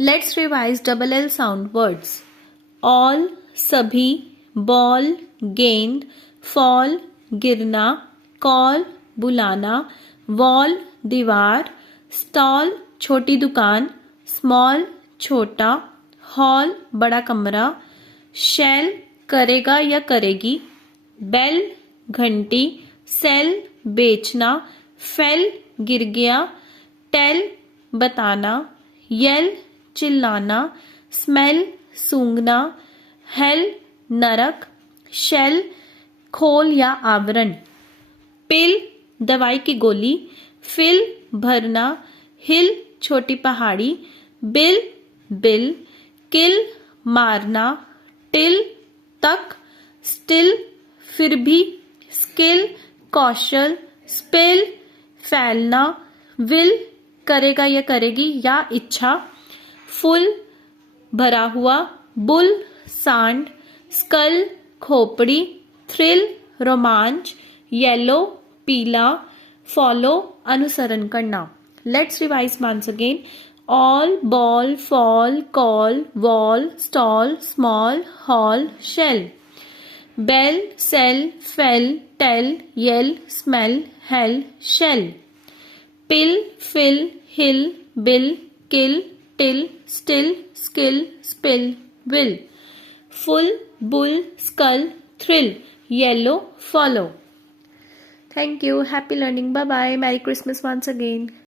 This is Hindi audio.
Let's revise double L sound words. All, सभी, ball, गेंद, fall, गिरना, call, बुलाना, wall, दीवार, stall, छोटी दुकान, small, छोटा, hall, बड़ा कमरा, shell, करेगा या करेगी, bell, घंटी, sell, बेचना, fell, गिर गया, tell, बताना, yell, चिल्लाना, स्मेल, सूंघना, हेल, नरक, शेल, खोल या आवरण, पिल, दवाई की गोली, फिल, भरना, हिल, छोटी पहाड़ी, बिल, बिल, किल, मारना, टिल, तक, स्टिल, फिर भी, स्किल, कौशल, स्पिल, फैलना, विल, करेगा या करेगी या इच्छा, फुल, भरा हुआ, बुल, सांड, स्कल, खोपड़ी, थ्रिल, रोमांच, येलो, पीला, फॉलो, अनुसरण करना. Let's revise once again. All, ball, fall, call, wall, stall, small, hall, shell, bell, sell, fell, tell, yell, smell, hell, shell, pill, fill, hill, bill, kill, till, still, skill, spill, will, full, bull, skull, thrill, yellow, follow. Thank you. Happy learning. Bye bye. Merry Christmas once again.